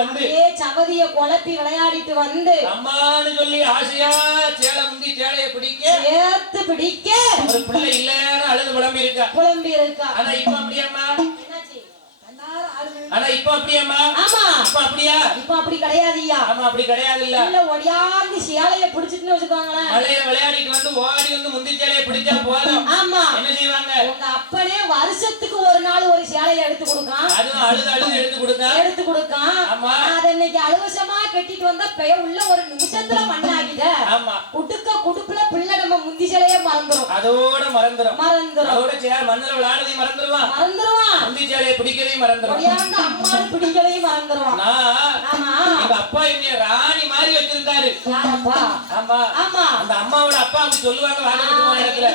வந்து ஏ சவதிய குழப்பி விளையாடிட்டு வந்து அம்மான்னு சொல்லி ஆசையா சேலை முந்தி சேலைய பிடிக்க. சேர்த்து பிடிக்க. ஒரு பிள்ளை இல்லன்னு அழுது புலம்பி இருக்கா புலம்பி இருக்கா ஆனா இப்ப அழுது ஆனா இப்ப அப்படியாம்மா? ஆமா. இப்ப அப்படியா? இப்ப அப்படி கிடையாதுய்யா. ஆமா அப்படி கிடையாது இல்ல இல்ல ஒடியாந்து சேலைய பிடிச்சிட்டுன்னு வச்சுக்கோங்களேன். மலையில விளையாடிட்டு வந்து ஓடி வந்து முந்தி சேலைய பிடிச்சா போதும். ஆமா. என்ன செய்வாங்க? உங்க அப்பனே வருஷத்துக்கு ஒரு நாள் ஒரு சேலைய எடுத்து கொடுக்கான். அதுவும் அழுது அழுது எடுத்து கொடுத்தா? எடுத்து கொடுக்கான். ஆமா. அத இன்னைக்கு அலுவசமா கட்டிட்டு வந்தா பெய உள்ள ஒரு நிமிஷத்துல மண்ணாகிட ஆமா. குடுக்க குடுப்புல பிள்ளை நம்ம முந்தி சேலையே மறந்துரும். அதோட மறந்துடும் மறந்துரும். அதோட சேர் மண்ணுல விளையாடுறதையும் மறந்துடுவான் மறந்துருவான். முந்தி சேலைய பிடிக்கிறதையும் மறந்துடும் அம்மானு பிடிக்கலையும் மறந்துருவான் எங்க அப்பா என்னைய ராணி மாதிரி வச்சிருந்தாரு. ஆமா. ஆமா. அந்த அம்மாவோட அப்பா அப்படி சொல்லுவாங்க போன இடத்துல.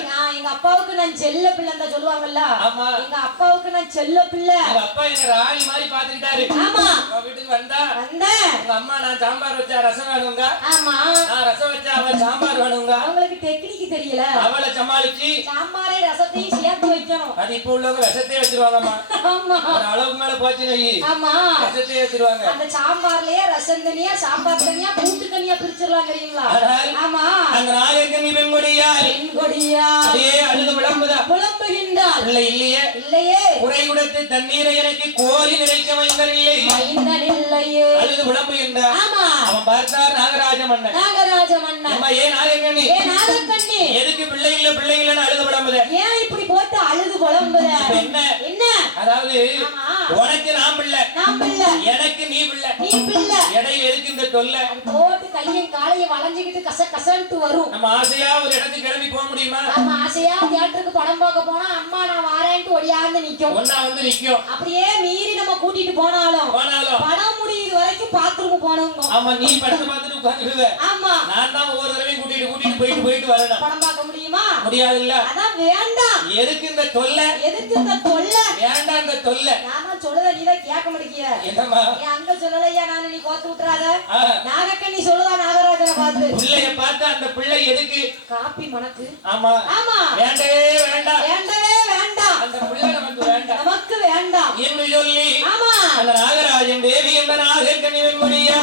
எங்க அப்பாவுக்கு நான் செல்ல பிள்ளை தான் சொல்லுவாங்கல்ல? ஆமா. எங்க அப்பாவுக்கு நான் செல்ல பிள்ளை. எங்க அப்பா என்ன ராணி மாதிரி பாத்துக்கிட்டாரு ஆமா. உங்க வீட்டுக்கு வந்தா. வந்தேன் உங்க அம்மா நான் சாம்பார் வச்சா ரசம் வேணுங்க ஆமா. நான் ரசம் வச்சா அவ சாம்பார் வேணுங்க அவங்களுக்கு டெக்னிக் தெரியல. அவளை சமாளிச்சு. சாம்பாரை ரசத்தையும் சேர்த்து வைக்கணும். அது இப்ப உள்ளவங்க விஷத்தையே வச்சிருவாங்கம்மா. ஆமா. ஒரு அளவுக்கு மேல போச்சு நெய் ஆமா. விஷத்தையே வச்சிருவாங்க. அந்த சாம்பார்லயே ரசம் தனியா சாம்பார் தனியா கூட்டு தனியா ஆனால் ஆமா. அந்த நாயகன் பெண் கொடியா அதே அழுது விளம்புதா? புலம்புகின்றாள் இல்லை இல்லையே. இல்லையே. குறை குடத்து தண்ணீரை எனக்கு கோரி நினைக்க வைந்தனில்லை மைந்தன் இல்லையே. அழுது விளம்புகின்றார் ஆமா. அவன் பார்த்தார் நாகராஜ மன்னன் நாகராஜ மன்னன் அம்மா ஏன் நாயகனி ஏ நாகக்கண்ணி? எதுக்கு பிள்ளை இல்ல பிள்ளை இல்லன்னு அழுது விளம்புத? ஏன் இப்படி போட்டு அழுது புலம்புற இப்ப என்ன? என்ன? அதாவது உனக்கு நான் பிள்ளை நான் பிள்ளை எனக்கு நீ பிள்ளை நீ பிள்ளை இடையில எதுக்கு இந்த தொல்லை? போட்டு கையும் காலையும் வளைஞ்சுக்கிட்டு கச கசன்ட்டு வரும். நம்ம ஆசையா ஒரு இடத்துக்கு கிளம்பி போக முடியுமா? நம்ம ஆசையா தியேட்டருக்கு படம் பார்க்க போனா அம்மா நான் வாரேன்ட்டு ஒடியாந்து நிக்கும். ஒன்னா வந்து நிக்கும். அப்படியே மீறி நம்ம கூட்டிட்டு போனாலும் போனாலும். படம் முடியுது வரைக்கும் பாத்ரூம் போனவங்க. ஆமா நீ படத்தை பார்த்துட்டு உட்காந்துருவ ஆமா. நான் தான் ஒவ்வொரு தடவையும் கூட்டிட்டு கூட்டிட்டு போயிட்டு போயிட்டு வரணும். படம் பார்க்க முடியுமா. முடியாது இல்ல அதான் வேண்டாம். எதுக்கு இந்த தொல்லை? எதுக்கு இந்த தொல்லை? வேண்டாம் இந்த தொல்லை. நான் தான் சொல்லுத நீதான் கேட்க மாட்டேங்கிற என்னம்மா? என் அங்க சொல்லலையா? நான் நீ கோத்து விட்டுறாத. நாகக்கண்ணி சொல்லுதா நாகராஜனை பார்த்து? பிள்ளைய பார்த்து அந்த பிள்ளை எதுக்கு? காப்பி மணக்கு. ஆமா. ஆமா. வேண்டவே வேண்டாம். வேண்டவே வேண்டாம். அந்த பிள்ளை நமக்கு வேண்டாம். நமக்கு வேண்டாம். என்று சொல்லி ஆமா. அந்த நாகராஜன் தேவி என்ற நாகக்கண்ணி பெண்கொடியா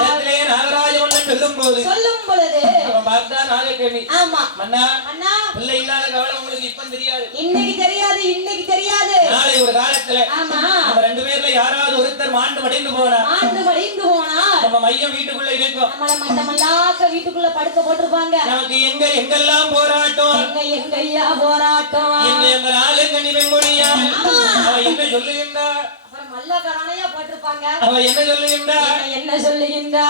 இடத்திலே நாகராஜ மன்னன் சொல்லும் போது சொல்லும் பொழுது அவன் பார்த்தா நாகக்கணி ஆமா. மன்னா அண்ணா பிள்ளை இல்லாத கவலை உங்களுக்கு இப்ப தெரியாது. இன்னைக்கு தெரியாது இன்னைக்கு தெரியாது. நாளை ஒரு காலத்துல ஆமா. நம்ம ரெண்டு பேர்ல யாராவது ஒருத்தர் மாண்டு மடிந்து போனா ஆண்டு மடிந்து போனால் நம்ம மையம் வீட்டுக்குள்ள இருக்கும் நம்மள மட்டமல்லாக்க வீட்டுக்குள்ள படுக்க போட்டிருப்பாங்க. நமக்கு எங்க எங்கெல்லாம் போராட்டம்? எங்க எங்கய்யா போராட்டம்? இந்த எங்க நாகக்கணி பெண்மொழியா அவ என்ன சொல்லுகின்றார் மல்ல கரானையா போட்டிருப்பாங்க. அவ என்ன சொல்லுகின்றார் என்ன- என்ன சொல்லுகின்றா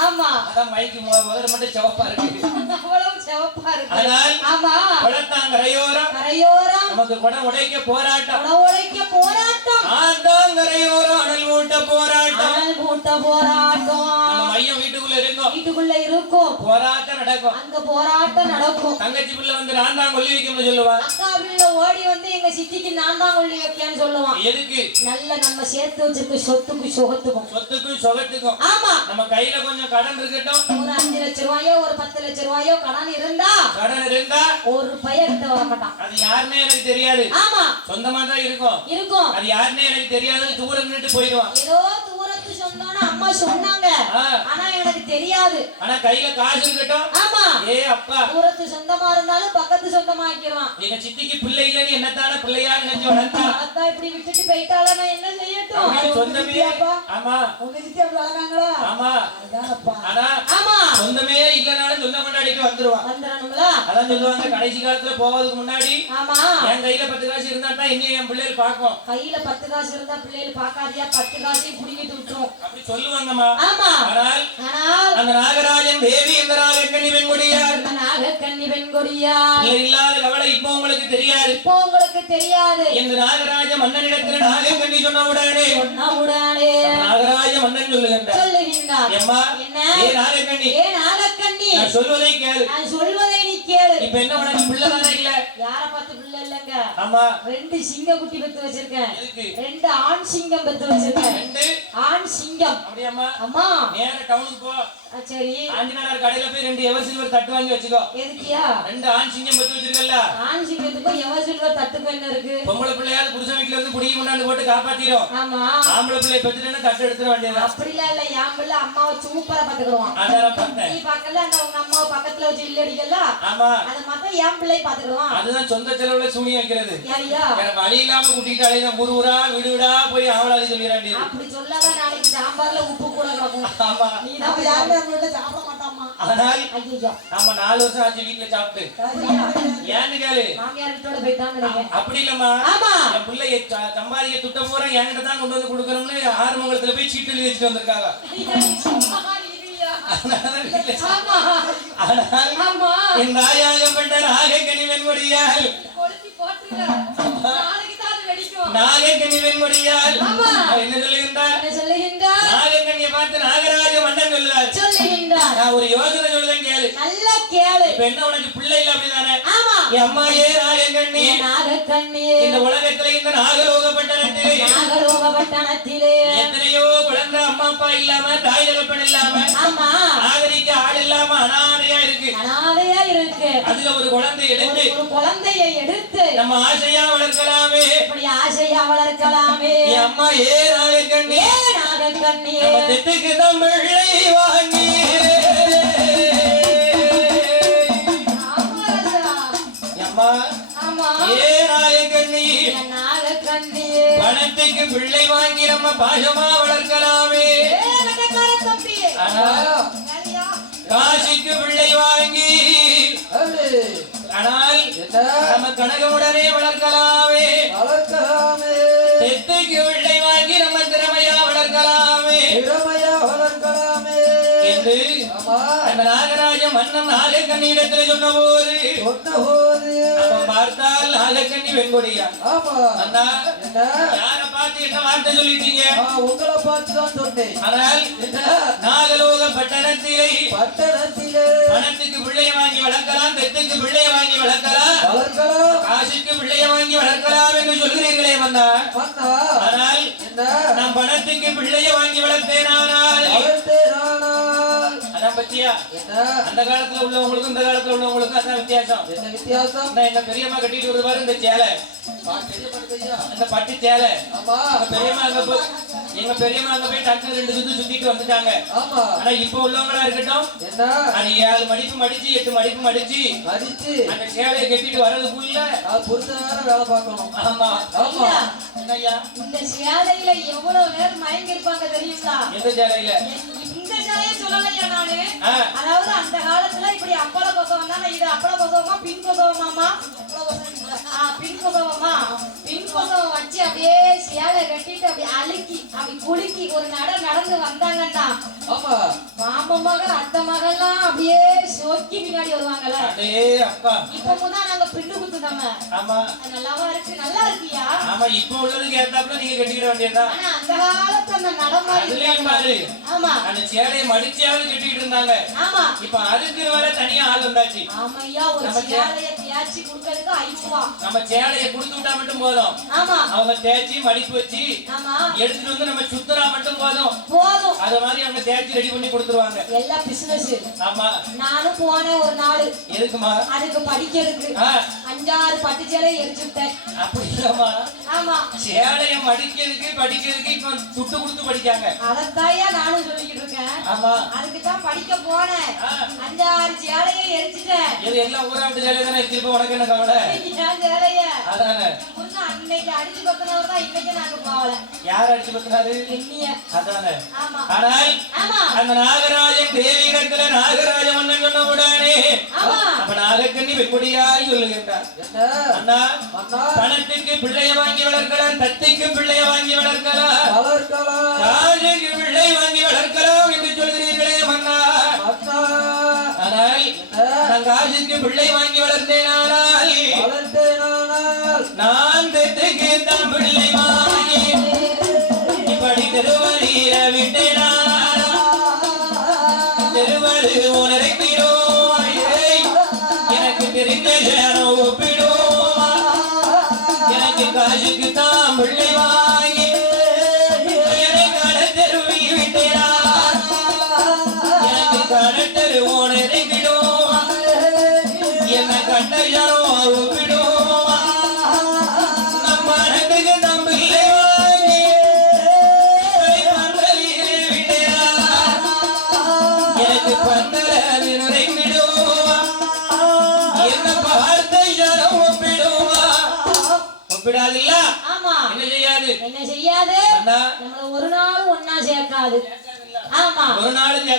ஆமா. அதான் மைக்கு முதல்ல மட்டும் சிவப்பா இருக்கு அவ்வளவு சிவப்பா இருக்கு. ஆனால் ஆமா. குளத்தாங்கரையோரம் கரையோரம் நமக்கு குடம் உடைக்க போராட்டம் உடைக்க போராட்டம் ஆண்டாங்கரையோரம் அனல் மூட்ட போராட்டம். அனல் மூட்ட போராட்டம். மையம் வீட்டுக்குள்ள இருக்கும். வீட்டுக்குள்ள இருக்கும். போராட்டம் நடக்கும். அங்க போராட்டம் நடக்கும். தங்கச்சி பிள்ளை வந்து நான் தான் கொல்லி வைக்கணும்னு சொல்லுவான் அக்கா பிள்ளை ஓடி வந்து எங்க சித்திக்கு நான் தான் கொள்ளி வைக்கேன்னு சொல்லுவான். எதுக்கு? நல்ல நம்ம சேர்த்து வச்சிருக்க சொத்துக்கு சுகத்துக்கும். சொத்துக்கும் சொகத்துக்கும். ஆமா. நம்ம கையில கொஞ்சம் கடன் இருக்கட்டும். ஒரு அஞ்சு லட்ச ரூபாயோ ஒரு பத்து லட்ச ரூபாயோ கடன் இருந்தா கடன் இருந்தா ஒரு பையன் வர மாட்டான் அது யாருன்னே எனக்கு தெரியாது. ஆமா. சொந்தமா தான் இருக்கும். இருக்கும். அது யாருன்னே எனக்கு தெரியாது தூரம் நின்னுட்டு போயிடுவான். ஏதோ தூரத்து சொந்தம்னு அம்மா சொன்னாங்க. ஆனா எனக்கு தெரியாது. ஆனா கையில காசு இருக்கட்டும். ஆமா. ஏ அப்பா. தூரத்து சொந்தமா இருந்தாலும் பக்கத்து சொந்தமா ஆக்கிடுவான் எங்க சித்திக்கு பிள்ளை இல்லைன்னு என்னத்தான பிள்ளையா நினைச்சு வளர்த்தா? அத்தா இப்படி விட்டுட்டு போயிட்டால நான் என்ன செய்யட்டும்? சொந்தமே. ஆமா. உங்க சித்தி அப்படி வளர்க்காங்களா ஆமா. அதானப்பா ஆனா ஆமா சொந்தமே இல்லனாலும் சொந்த கொண்டாடிட்டு வந்துருவான் வந்துடணுங்களா அதான் சொல்லுவாங்க கடைசி காலத்துல போவதுக்கு முன்னாடி ஆமா. என் கையில பத்து காசு இருந்தா தான் இன்னும் என் பிள்ளைகள் பார்க்கும். கையில பத்து காசு இருந்தா பிள்ளைகள் பார்க்காதியா? பத்து காசையும் புடிங்கிட்டு விட்டுரும். அப்படி சொல்லுவாங்கம்மா. ஆமா. ஆனால் ஆனால் அந்த நாகராஜன் தேவி இந்த நாகக்கண்ணி நாகக்கன்னி பெண்கொடியா இல்லை இல்லாத கவலை இப்போ உங்களுக்கு தெரியாது. இப்போ உங்களுக்கு தெரியாது. இந்த நாகராஜ மன்னனிடத்துல நாகக்கண்ணி சொன்ன உடனே சொன்னவுடனே நாகராஜ மன்னன் சொல்லுகின்றார். என்ன? ஏ நாகக்கண்ணி? ஏ நாகக்கண்ணி? நான் சொல்வதை கேளு. நான் சொல்வதை நீ கேளு. இப்ப என்ன உனக்கு பிள்ளை தானே இல்ல. யார பார்த்து பிள்ளை இல்லைங்க? ஆமா. ரெண்டு சிங்க குட்டி பெத்து வச்சிருக்கேன். ரெண்டு ஆண் சிங்கம் பெத்து வச்சிருக்கேன். ரெண்டு? ஆண் சிங்கம். அப்படியாம்மா. அம்மா. நேர டவுனுக்கு போ. சரி. ஆஞ்சநேயர் கடையில போய் ரெண்டு எவர் சில்வர் தட்டு வாங்கி வச்சுக்கோ. எதுக்கியா? ரெண்டு ஆண் சிங்கம் பத்து வச்சிருக்கல ஆண் சிங்கத்துக்கும் சில்வர் தட்டுக்கும் என்ன இருக்கு? பொம்பளை பிள்ளையாவது புருஷன் வீட்டுல இருந்து புடிங்கி கொண்டாந்து போட்டு காப்பாத்திரும். ஆமா. ஆம்பளை பிள்ளைய பெற்றுட்டேன்னா தட்டு எடுத்துட வேண்டியதான் அப்படிலாம் இல்ல. என் பிள்ளை அம்மாவை சூப்பரா பாத்துக்கிடுவான் அதான் பார்த்தேன். நீ பாக்கல அந்த உங்க அம்மாவை பக்கத்துல வச்சு இல்லடிக்கல ஆமா. அத மாத்த என் பிள்ளை பாத்துக்கிடுவான் அதுதான் சொந்த செலவுல சூனி வைக்கிறது. யாரியா? எனக்கு வழி இல்லாம கூட்டிட்டு அலைய ஊர் ஊரா வீடு வீடா போய் ஆவலாதி சொல்லிடாண்டி அப்படி சொல்லாதான் நாளைக்கு சாம்பார்ல உப்பு கூட கிடக்கும். ஆமா. நீ யாருமே வீட்டுல சாப்பிட மாட்டாமா ஆனால் ஐயோ நம்ம நாலு வருஷம் ஆச்சு வீட்டுல சாப்பிட்டு. ஏன்னு கேளு. அப்படி இல்லம்மா. என் பிள்ளைய சம்பாதிக்க துட்ட என்கிட்ட தான் கொண்டு வந்து கொடுக்கணும்னு ஆறுமங்கலத்துல போய் சீட்டு எழுதி வச்சுட்டு வந்திருக்காங்க. என் தாயாகப்பட்ட தான் அது வெடிக்கும். நாகக்கனி வெண்மொழியால் என்ன சொல்லுகின்றார்? நாகக்கண்ணியை பார்த்து சொல்லுகின்றார் நான் ஒரு யோசனை சொல்லுதேன் கேளு. நல்லா கேளு. இப்ப என்ன உனக்கு பிள்ளை இல்ல அப்படிதானே? ஆமா. என் அம்மாயே நாகக்கண்ணி. நாகக்கண்ணியே இந்த உலகத்துல இந்த நாகரோக பட்டணத்திலே. எத்தனையோ குழந்தை அம்மா அப்பா இல்லாம தாய் தகப்பன் இல்லாம ஆமா. ஆதரிக்க ஆள் இல்லாம அனாதையா இருக்கு. அனாதையா இருக்கு. அதுல ஒரு குழந்தை எடுத்து ஒரு குழந்தையை எடுத்து. நம்ம ஆசையா வளர்க்கலாமே. இப்படி ஆசையா வளர்க்கலாமே. அம்மா ஏ நாகக்கண்ணி ஏ நாகக்கண்ணியே நம்ம தெத்துக்கு பிள்ளை வாங்கி. பணத்துக்கு பிள்ளை வாங்கி நம்ம பாசமா வளர்க்கலாமே? காசுக்கு பிள்ளை வாங்கி ஆனால் நம்ம கனகமுடனே வளர்க்கலாமே. வளர்க்கலாமே. மன்னன் நாகக்கண்ணியிடத்துல சொன்ன போது. சொன்ன போது. அவன் பார்த்தால் நாகக்கண்ணி வெண்கொடியா? ஆமா. அண்ணா யார பார்த்து என்ன வார்த்தை சொல்லிட்டீங்க? உங்களை பார்த்து தான் சொன்னேன். ஆனால் நாகலோக பட்டணத்திலே பட்டணத்திலே பணத்துக்கு பிள்ளைய வாங்கி வளர்க்கலாம் தெத்துக்கு பிள்ளைய வாங்கி வளர்க்கலாம் வளர்க்கலாம். காசுக்கு பிள்ளைய வாங்கி வளர்க்கலாம் என்று சொல்கிறீர்களே வந்தா. ஆனால் நான் பணத்துக்கு பிள்ளைய வாங்கி வளர்த்தேன் ஆனால் வளர்த்தேன் ஆனால் என்ன அந்த காலத்துல உள்ளவங்களுக்கும் இந்த காலத்துல உள்ளவங்களுக்கும் அதான் வித்தியாசம். என்ன வித்தியாசம்? இந்த எங்க பெரியம்மா கட்டிட்டு வருவாரு இந்த சேலை? அந்த பட்டு சேலை. பெரியம்மா அங்க போய் எங்க பெரியம்மா அங்க போய் டக்கு ரெண்டு சுத்து சுத்திட்டு வந்துட்டாங்க. ஆமா. ஆனா இப்ப உள்ளவங்களா இருக்கட்டும் என்ன? அது ஏழு மடிப்பு மடிச்சு எட்டு மடிப்பு மடிச்சு மதிச்சு அந்த சேலையை கட்டிட்டு வர்றதுக்குள்ள நான் நேரம் வேலை பார்க்கணும். ஆமா. ஆமா. இந்த சேலையில எவ்வளவு நேரம் மயங்கி இருப்பாங்க தெரியுங்களா? எந்த சேலையில? சேலையை சொல்லலையா நானு? அதாவது அந்த காலத்துல இப்படி அப்பள கொசவம் தானே இது? அப்பள கொசவமா பின் கொசவமாமா ஆ, பின் கொசவமா. பின் கொசவம் வச்சு அப்படியே சேலை கட்டிட்டு அப்படி அழுக்கி அப்படி குலுக்கி ஒரு நட நடந்து வந்தாங்கன்னா ஆமா. மாமன் மகள் அத்தை மகள்லாம் அப்படியே சொக்கி பின்னாடி வருவாங்கல்ல. அடே அப்பா. இப்ப நாங்க குத்துதம்மா இல்லாம ஆமா. நல்லாவா இருக்கு? நல்லா இருக்கியா? ஆமா இப்ப உள்ளதுக்கு ஏத்தாப்புல நீங்க கட்டிக்கிற வேண்டியதுதான். ஆனா அந்த காலத்து அந்த நடைமுறை அதுலயும் பாரு. ஆமா. அந்த சேலையை மடிச்சியாவது கட்டிட்டு இருந்தாங்க. ஆமா. இப்ப அதுக்கு வர தனியா ஆள் வந்தாச்சு. ஆமையா ஒரு நம்ம சே- சேலைய தேய்ச்சி கொடுக்கறதுக்கு ஐநூறுவா நம்ம சேலையை கொடுத்து விட்டா மட்டும் போதும். ஆமா. அவங்க தேய்ச்சி மடிப்பு வச்சு எடுத்துட்டு வந்து நம்ம சுத்தரா மட்டும் போதும். போதும். அத மாதிரி அவங்க தேய்ச்சி ரெடி பண்ணி கொடுத்துருவாங்க. எல்லாம் பிசினஸ் ஆமா. நானும் போனேன் ஒரு நாள். எதுக்குமா? அதுக்கு படிக்கிறதுக்கு. அஞ்சாறு பட்டு சேலை எரிச்சுட்டேன் அப்படி இல்லம்மா ஆமா. சேலைய மடிக்கிறதுக்கு படிக்கிறதுக்கு இப்ப துட்டு கொடுத்து படிக்காங்க. அதத்தாயா நானும் சொல்லிக்கிட்டு இருக்கேன். ஆமா. அதுக்கு தான் படிக்க போனேன். அஞ்சாறு சேலையை எரிச்சிட்டேன். இது எல்லாம் ஊராட்டு சேலை தானே திருப்ப உனக்கு என்ன கவலை? சேலைய? அதானே. அன்னைக்கு அடிச்சு பத்தினவர் தான் இன்னைக்கு யார் அடிச்சு எண்ணிய அதானே. ஆமா. ஆனால் அந்த நாகராஜன் தேவியிடத்துல நாகராஜ மன்னன் சொன்ன உடனே ஆமா. அப்ப நாகக்கண்ணி வெப்படியாய் சொல்லுகின்றார். அண்ணா பணத்துக்கு பிள்ளைய வாங்கி வளர்க்கலாம் தத்திக்கு பிள்ளைய வாங்கி வளர்க்கலாம். வளர்க்கலாம். ராஜுக்கு பிள்ளை வாங்கி வளர்க்கலாம் என்று சொல்கிறீர்களே மன்னா. மன்னா. ஆனால் நான் காசுக்கு பிள்ளை வாங்கி வளர்த்தேனானால் நான் தெத்துக்கு தான் பிள்ளை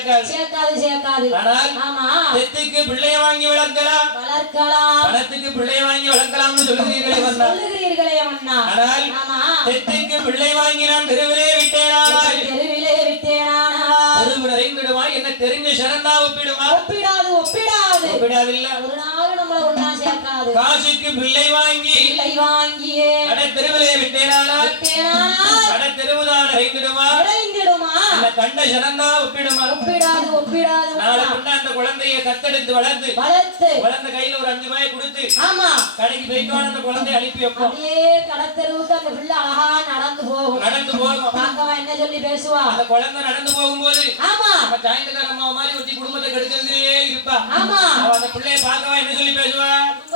கேட்காது சேர்க்காது சேர்க்காது. ஆனால் ஆமா. தெத்துக்கு பிள்ளைய வாங்கி வளர்க்கலாம். வளர்க்கலாம். பணத்துக்கு பிள்ளைய வாங்கி வளர்க்கலாம்னு சொல்லுகிறீர்களே வந்தா. சொல்லுகிறீர்களே அண்ணா ஆனால் ஆமா. தெத்துக்கு பிள்ளை வாங்கி நான் தெருவிலே விட்டேனால் தெருவிலே விட்டேனானா தெருவு நிறைந்துடுமா என்ன தெரிஞ்ச சரந்தா ஒப்பிடுமா? ஒப்பிடாது ஒப்பிடாது. ஒப்பிடாதில்ல. ஒரு நாள் நம்மள ஒன்னா சேர்க்காது. காசுக்கு பிள்ளை வாங்கி பிள்ளை வாங்கியே. கடை தெருவிலே விட்டேனால் விட்டேனானால். கடை தெருவுதான் நிறைந்துடுமா உடைந்திடுமா அந்த கண்ட சரந்தா ஒப்பிடுமா? ஒப்பிடாது ஒப்பிடாது நாளை முன்ன அந்த குழந்தைய தத்தெடுத்து வளர்த்து வளர்த்து. குழந்தை கையில ஒரு அஞ்சு ரூபாய் கொடுத்து ஆமா. கடைக்கு போயிட்டு அந்த குழந்தைய அனுப்பி வைப்போம். அப்படியே கடத்தெருவுக்கு அந்த பிள்ளை அழகா நடந்து போகும். நடந்து போகும். பார்க்கவா என்ன சொல்லி பேசுவா? அந்த குழந்தை நடந்து போகும்போது ஆமா. நம்ம சாயந்தக்கார அம்மா மாதிரி ஒத்தி குடும்பத்தை கெடுக்கிறதுலயே இருப்பா. ஆமா. அந்த பிள்ளைய பார்க்கவா என்ன சொல்லி பேசுவா?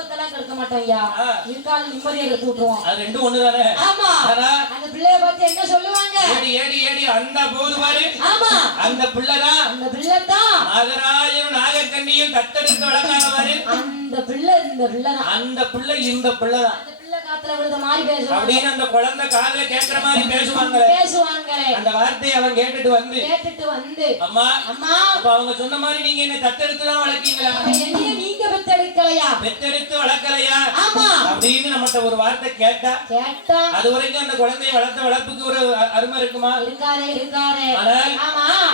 குடும்பத்தெல்லாம் கெடுக்க மாட்டோம் ஐயா நிம்மதியை எடுத்து விட்டுருவோம் அது ரெண்டும் ஒண்ணுதானே? ஆமா. அந்த பிள்ளைய பார்த்து என்ன சொல்லுவாங்க? ஏடி ஏடி ஏடி அந்த போது பாரு. ஆமா. அந்த பிள்ளைதான் அந்த பிள்ளை தான் நாகராஜனும் நாகக்கண்ணியும் தத்தெடுத்து வளர்க்காங்க பாரு. அந்த பிள்ளை இந்த பிள்ளை தான் அந்த பிள்ளை இந்த பிள்ளைதான் காத்துல விழுத மாதிரி பேசுவாங்க. அப்படின்னு அந்த குழந்தை காதுல கேட்கிற மாதிரி பேசுவாங்களே. பேசுவாங்களே. அந்த வார்த்தையை அவன் கேட்டுட்டு வந்து. கேட்டுட்டு வந்து. அம்மா அம்மா. அவங்க சொன்ன மாதிரி நீங்க என்ன தத்தெடுத்து தான் வளர்க்கீங்களா நீங்க பெத்தெடுக்கலையா? ஆமா ஒரு வார்த்தை கேட்டா கேட்டா. அது வரைக்கும் அந்த குழந்தையை வளர்த்த வளர்ப்புக்கு ஒரு அருமை இருக்குமா? இருக்காரே இருக்காரே. ஆனால்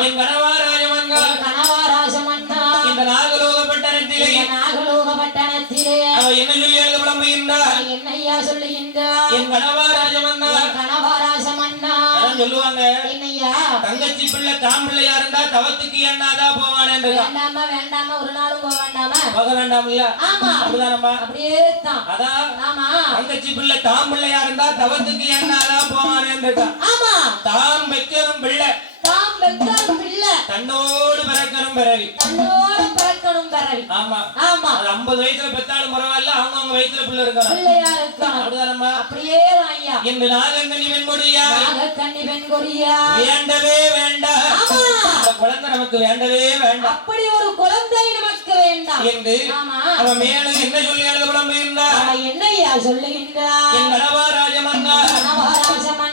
என் கணவா ராஜமன்கள் என் கணவா ராஜமன்னா இந்த நாகலோக பட்டணத்திலே நாகலோக பட்டணத்திலே அவ என்ன சொல்லி எழுத புலம்புகின்றார் என்னையா சொல்லுகின்றார் என் கணவா ராஜமன்னா என் கணவா ராஜமன்னா சொல்லுவாங்க. என்னையா தங்கச்சி பிள்ளை தாம் பிள்ளையா இருந்தா தவத்துக்கு என்னாதான் போவானேன்றா வேண்டாமா வேண்டாமா ஒரு நாளும் வேண்டாமா போக வேண்டாம்ல ஆமா. அப்படிதானம்மா அப்படியே தான் அதான். ஆமா. தங்கச்சி பிள்ளை தாம் பிள்ளையா இருந்தா தவத்துக்கு என்னாதான் போவானேன்றா ஆமா. தாம் வைக்கணும் பிள்ளை. தாம் பெற்றாலும் பிள்ளை. தன்னோடு பிறக்கணும் பிறவி. தன்னோட பிறக்கணும் பிறவி. ஆமா. ஆமா. அது ஐம்பது வயசுல பெத்தாலும் பரவாயில்ல அவங்க அவங்க வயசுல பிள்ளை இருக்கணும் பிள்ளையா இருக்கணும் அப்படிதானம்மா அப்படியே தான் ஐயா. இன்று நாகங்கனி வெண்மொழியா நாகக்கண்ணி பெண் கொடியா வேண்டவே வேண்டாம். குழந்தை நமக்கு வேண்டவே வேண்டாம். அப்படி ஒரு குழந்தை வேண்டாம் என்று அவன் மேலும் என்ன சொல்லி எழுத என்னையா சொல்லுகின்றார் என் கணவா ராஜமன்னா மன்னா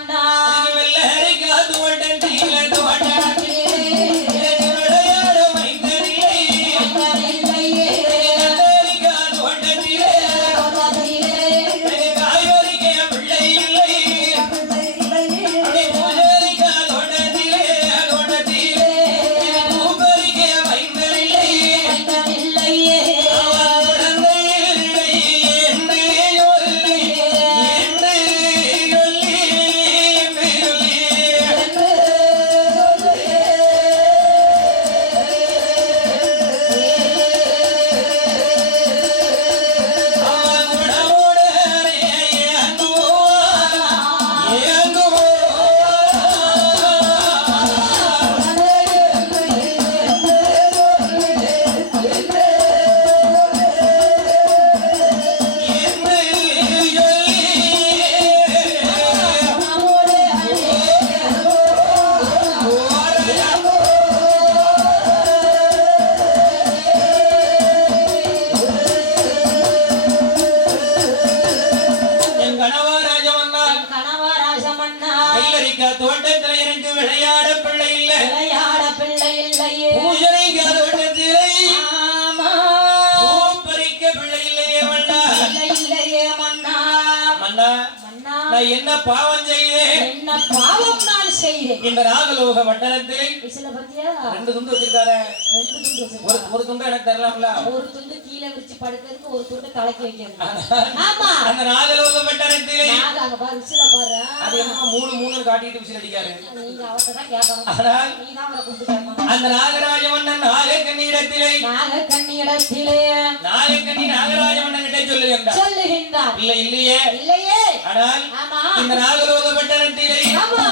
நான் என்ன பாவம் செய்தேன்? என்ன பாவம் நான் செய்தேன். இந்த நாகலோக மண்டலத்திலே விசில பத்தியா? ரெண்டு துண்டு வச்சிருக்காரு. ரெண்டு துண்டு ஒரு. ஒரு துண்டு எனக்கு தரலாம்ல? ஒரு துண்டு கீழே விரிச்சு படுக்கிறதுக்கு ஒரு துண்டு கலக்கி வைக்கிறது ஆமா. அந்த நாகலோக மண்டலத்திலே அங்க பாரு விசில பாரு. அது என்ன மூணு மூணு காட்டிட்டு விசில் அடிக்காரு நீங்க அவர்கிட்ட தான் கேட்கணும். ஆனால் நீ தான் அவரை கேட்கணும். அந்த நாகராஜ மன்னன் நாகக்கண்ணியிடத்திலே நாக கண்ணியிடத்திலே நாகக்கண்ணி நாகராஜ மன்னன் கிட்டே சொல்லுகின்றார். சொல்லுகின்றார். இல்ல இல்லையே. இல்லையே. ஆனால் ஆமா. இந்த நாகலோக மண்டலத்திலே ஆமா.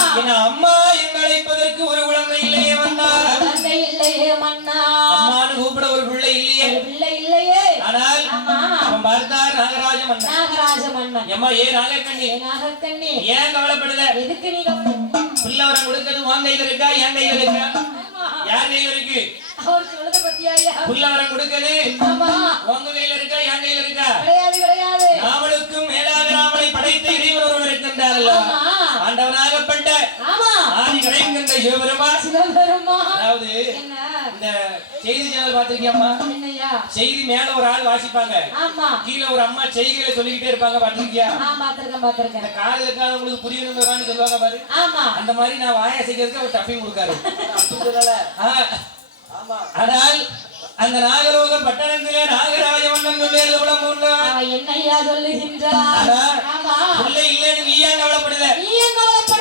அம்மா எங்க அழைப்பதற்கு ஒரு குழந்தை இல்லையே வந்தார் குழந்தை இல்லையே மன்னா. அம்மான்னு கூப்பிட ஒரு பிள்ளை இல்லையே. பிள்ளை இல்லையே. ஆனால் ஆமா அவன் பார்த்தார் நாகராஜ மன்னன் நாகராஜ மன்னன் எம்மா ஏ நாகக்கண்ணி? நாகக்கண்ணி? ஏன் கவலைப்படுத? எதுக்கு நீ பிள்ளை வரம் கொடுக்கிறது உன் கையில இருக்கா என் கையில இருக்கா. யார் கையில இருக்கு? அவர் சொல்றத பத்தியா ஐயா? புள்ள வரம் கொடுக்கிறது ஆமா. உங்க கையில இருக்கா என் கையில இருக்கா? கிடையாது கிடையாது. ராமனுக்கும் மேலாக ராமனை படைத்த இறைவன் ஆண்டவனாகப்பட்ட ஆமா. சிவபெருமான் சிவபெருமா அதாவது என்ன? இந்த செய்தி சேனல் பாத்திருக்கியம்மா செய்தி மேல ஒரு ஆள் வாசிப்பாங்க. ஆமா. கீழே ஒரு அம்மா செய்திகளை சொல்லிக்கிட்டே இருப்பாங்க பாத்திருக்கியா ஆ பாத்திருக்கேன் பாத்திருக்கேன் இந்த காது இருக்காதவங்களுக்கு புரியணுங்கிறதான்னு சொல்லுவாங்க பாரு. ஆமா. அந்த மாதிரி நான் வாயை செய்கிறதுக்கு அவர் டப்பிங் கொடுக்காரு. ஆனால் அந்த நாகலோக பட்டணத்திலே நாகராஜ மன்னன் சொல்லியது விட அவ என்னய்யா சொல்லுகின்றார் பிள்ளை இல்லைன்னு நீ ஏன் கவலைப்படுத நீ எங்க கவலைப்படுற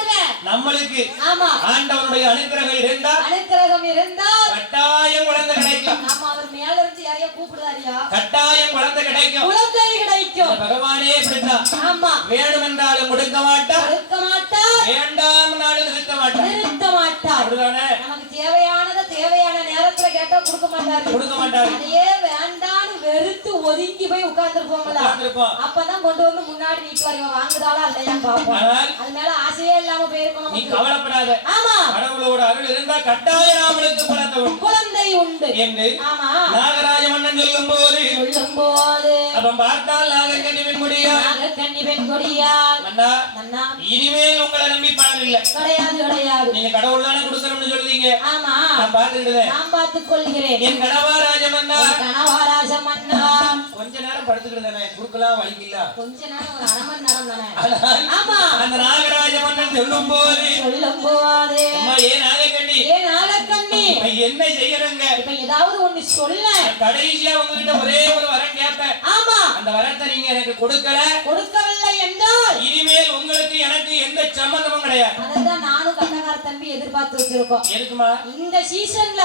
நம்மளுக்கு ஆமா. ஆண்டவனுடைய அனுக்கிரகம் இருந்தா அனுக்கிரகம் இருந்தால் கட்டாயம் குழந்தை கிடைக்கும். ஆமா அவர் மேல இருந்து யாரையோ கூப்பிடுறாரியா? கட்டாயம் குழந்தை கிடைக்கும். குழந்தை கிடைக்கும். பகவானே இப்படித்தான். ஆமா. வேணுமென்றாலும் கொடுக்க மாட்டார். கொடுக்க மாட்டார். வேண்டாம்னாலும் நிறுத்த மாட்டார். நிறுத்த மாட்டார். அப்படிதானே? நமக்கு தேவையானதை தேவையான நேரத்துல கேட்டா கொடுக்க மாட்டாரு. கொடுக்க மாட்டார். அதையே வேண்டான்னு வெறுத்து ஒதுங்கி போய் உட்கார்ந்துருப்போம்ல. உட்கார்ந்திருப்போம். அப்பதான் கொண்டு வந்து முன்னாடி நீட்டுவார் இவன் வாங்குதாளா இல்லையான்னு பார்ப்போம். ஆனால் அது மேல ஆசையே இல்லாம போயிருக்கணும் நீ. கவலைப்படாத. ஆமா. கடவுளோட அருள் இருந்தா கட்டாயம் ராமனுக்கு உண்டு குழந்தை உண்டு. என்று ஆமா. நாகராஜ மன்னன் சொல்லும் போது சொல்லும் போது அவன் பார்த்தால் நாகக்கண்ணிவின் முடியா நாகக்கன்னி பெண் கொடியால் அண்ணா. மன்னா இனிமேல் உங்களை நம்பி பணம் இல்ல. கிடையாது கிடையாது. நீங்க கடவுள் தானே கொடுக்கணும்னு சொல்றீங்க? ஆமா. நான் பார்த்துக்கிட்டேன் நான் பார்த்துக் கொள்கிறேன் என் கணவா ராஜமன்னா. கனவாராஜ மன்னா கொஞ்ச நேரம் படுத்துக்கிட்டேனே குறுக்கலாம் வலிக்கல கொஞ்ச நேரம் ஒரு அரை மணி நேரம் தானே? ஆனால் ஆமா. அந்த நாகராஜ மன்னன் சொல்லும் போது சொல்லும் போது அம்மா ஏன் நாகக்கண்ணி? ஏன் நாகக்கண்ணி? இப்ப என்ன செய்யணுங்க இப்ப ஏதாவது ஒண்ணு சொல்ல. கடைசியா உங்ககிட்ட ஒரே ஒரு வரம் கேட்பேன். ஆமா. அந்த வரத்தை நீங்க எனக்கு கொடுக்கல. கொடுக்கவில்லை என்றால் இனிமேல் உங்களுக்கு எனக்கு எந்த சம்பந்தமும் கிடையாது. அதான் நானும் கண்ணகார தம்பி எதிர்பார்த்து வச்சிருக்கோம். எதுக்குமா? இந்த சீசன்ல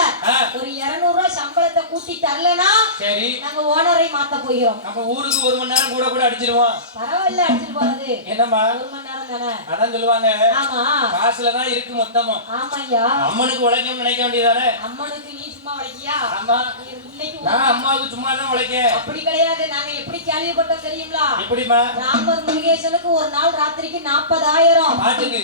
ஒரு 200 ரூபாய் சம்பளத்தை கூட்டி தரலனா சரி. நாங்க ஓனரை மாத்த போகிறோம். அப்ப ஊருக்கு ஒரு மணி நேரம் கூட கூட அடிச்சிருவோம் பரவாயில்ல அடிச்சிட்டு போறது. என்னம்மா? ஒரு மணி நேரம் தானே? அதான் சொல்லுவாங்க. ஆமா. காசுல தான் இருக்கு மொத்தமும். ஆமாய்யா. அம்மனுக்கு உழைக்கணும்னு நினைக்க வேண்டியதானே அம்மனுக்கு நீ சும்மா உழைக்கியா? ஆமா. நான் அம்மாவுக்கு சும்மா தான் உழைக்க. அப்படி கிடையாது. நாங்க எப்படி கேள்விப்பட்டோம் தெரியுங்களா? எப்படிமா ராமர் முருகேசனுக்கு ஒரு நாள் ராத்திரிக்கு நாற்பதாயிரம் பாட்டுக்கு.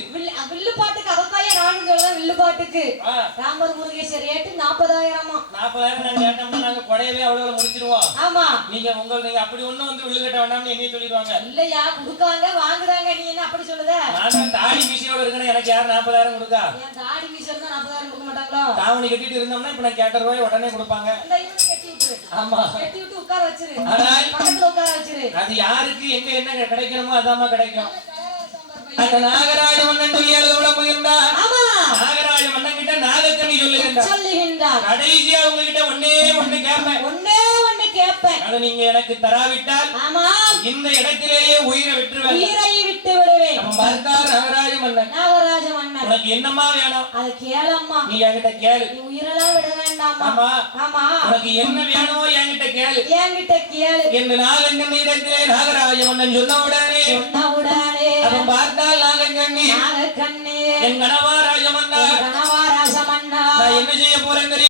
வில்லு பாட்டுக்கு அதத்தாயா நானும் சொல்றேன் வில்லு பாட்டுக்கு. ஆ, ராமர் முருகேசன் ரேட்டு நாற்பதாயிரமா நாற்பதாயிரம் நாங்க கேட்டோம்னா நாங்க குறையவே அவ்வளவு முடிச்சிருவோம். ஆமா. நீங்க உங்க நீங்க அப்படி ஒண்ணும் வந்து விழு கட்ட வேண்டாம்னு என்னைய சொல்லிடுவாங்க. இல்லையா குடுக்காங்க வாங்குறாங்க நீ என்ன அப்படி சொல்லுத? நான் தாடி மீசியோட இருக்கேன் எனக்கு யார் நாற்பதாயிரம் கொடுக்கா? என் தாடி மீசல் தான் நாற்பதாயிரம் கொடுக்க மாட்டாங்களோ? தாவணி கட்டிட்டு இருந்தோம்னா இப்ப நான் கேட்ட ரூபாய் உடனே கொடுப்பாங்க. கட்டி விட்டுரு. ஆமா. கட்டி விட்டு உட்கார வச்சிரு. பக்கத்துல உட்கார வச்சிரு. அது யாருக்கு எங்க என்ன கிடைக்கணுமோ அதாம்மா கிடைக்கும். அந்த நாகராஜ மன்னன் எழுத போயிருந்தார் ஆமா. நாகராஜ மன்னன் கிட்ட நாகக்கண்ணி சொல்லுகின்றார். சொல்லுகின்றார். கடைசியா உங்ககிட்ட ஒன்னே ஒண்ணு கேட்பேன். ஒண்ணு கேட்பேன். அதை நீங்க எனக்கு தராவிட்டால் ஆமா இந்த இடத்திலேயே உயிரை விட்டுருவேன். உயிரை விட்டு விடுவேன். பார்த்தார் நாகராஜ மன்னன். நாகராஜ மன்னன். உனக்கு என்னம்மா வேணும்? அது கேளம்மா. நீ என்கிட்ட கேளு. நீ உயிரெல்லாம் விட வேண்டாமா ஆமா. ஆமா. உனக்கு என்ன வேணுமோ என்கிட்ட கேளு. என்கிட்ட கேளு. என்று நாகங்கண்ணி இடத்திலே நாகராஜ மன்னன் சொன்ன உடனே சொன்ன உடனே அவன் பார்த்தால் நாகங்கண்ணி நாகக்கண்ணே. என்